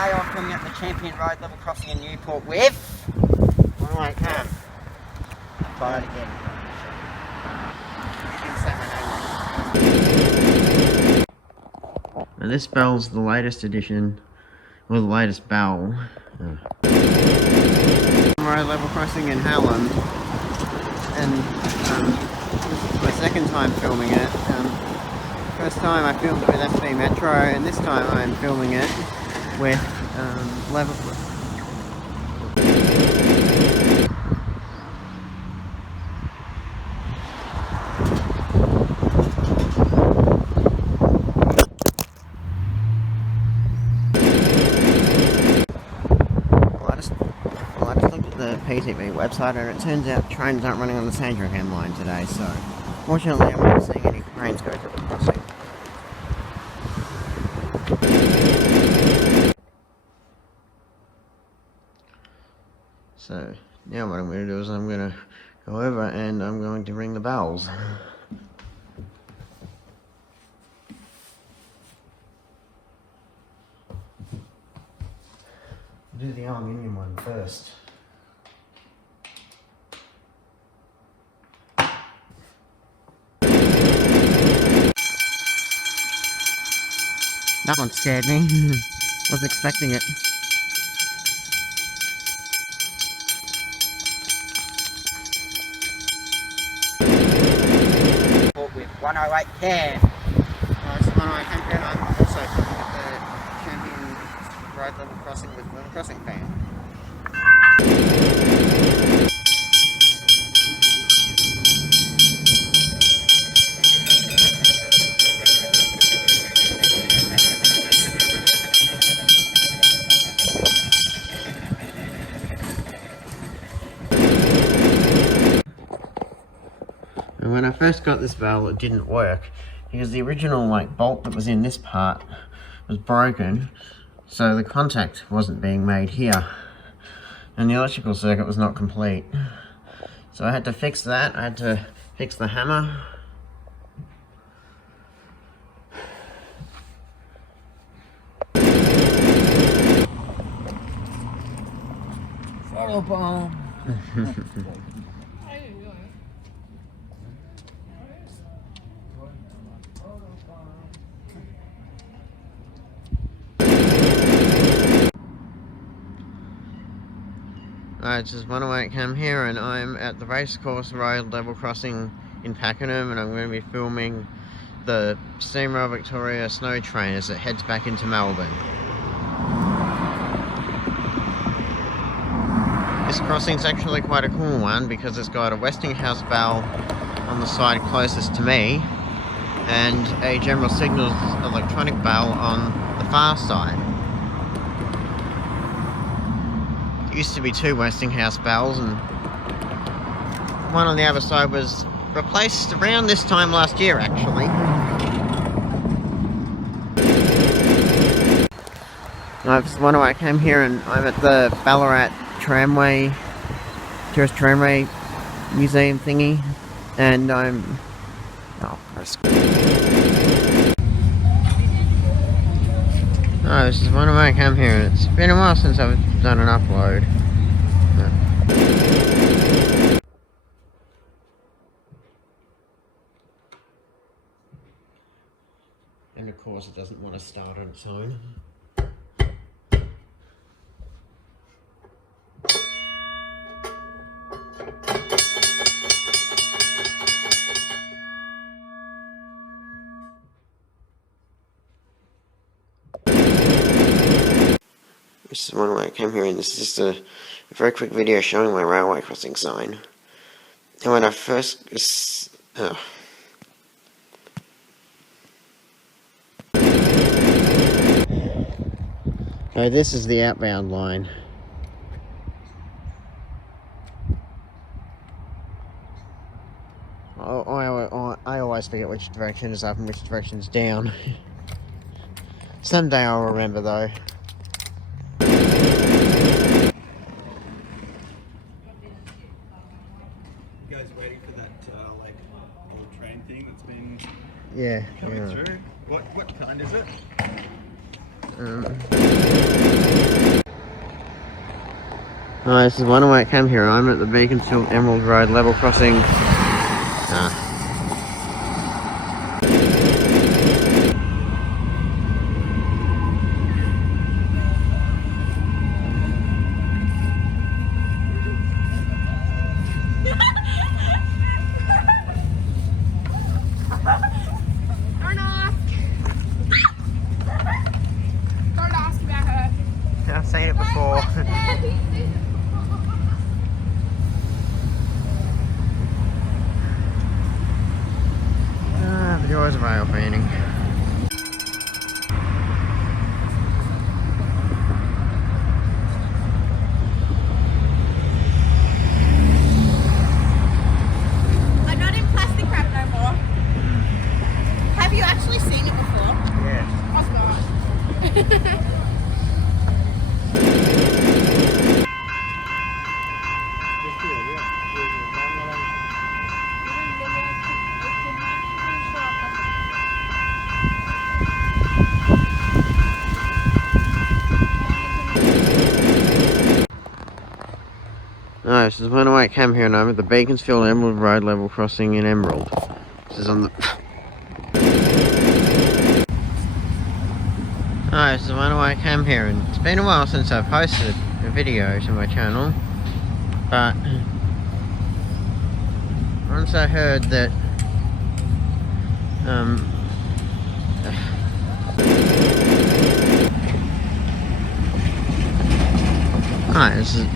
Today I'm filming at the Champion Road level crossing in Newport with... Alright, come. Try that again. Now this bell's the latest edition, or the latest bell. Road level crossing in Hallam, and this is my second time filming it. First time I filmed it with FB Metro, and this time I'm filming it with level. I just looked at the PTV website, and it turns out trains aren't running on the Sandringham line today, so fortunately I'm not seeing any trains go through the crossing. So now what I'm going to do is I'm going to go over and I'm going to ring the bells. I'll do the aluminium one first. That one scared me. Wasn't expecting it. With 108 cam. This is 108 cam, and I'm also filming at the Champion Road level crossing with level crossing fan. And when I first got this bell, it didn't work because the original bolt that was in this part was broken, so the contact wasn't being made here, and the electrical circuit was not complete. So I had to fix that. I had to fix the hammer. Photobomb. Alright, this is 108 cam here, and I'm at the Racecourse Road level crossing in Pakenham, and I'm going to be filming the Steam Rail Victoria snow train as it heads back into Melbourne. This crossing's actually quite a cool one because it's got a Westinghouse bell on the side closest to me and a General Signals electronic bell on the far side. There used to be two Westinghouse bells, and one on the other side was replaced around this time last year, actually. I've 108 came here, and I'm at the Ballarat Tramway, Tourist Tramway Museum thingy, and I'm... Oh, oh, this is 108 cam here, and it's been a while since I've done an upload. And of course it doesn't want to start on its own. This is one way I came here, and this is just a very quick video showing my railway crossing sign. And when I first... So this is the outbound line. I always forget which direction is up and which direction is down. Someday I'll remember though. You guys waiting for that old train thing that's been coming through? What kind is it? Alright, this is one away cam here. I'm at the Beaconsfield Emerald Road level crossing. I've seen it before. The joys of rail fanning. I'm not in plastic wrap no more. Have you actually seen it before? Yeah. Oh god. No, this is one away cam here and I'm at the Beaconsfield Emerald Road level crossing in Emerald. This is on the... Alright, this is one away cam here and it's been a while since I've posted a video to my channel. But once I heard that alright, this is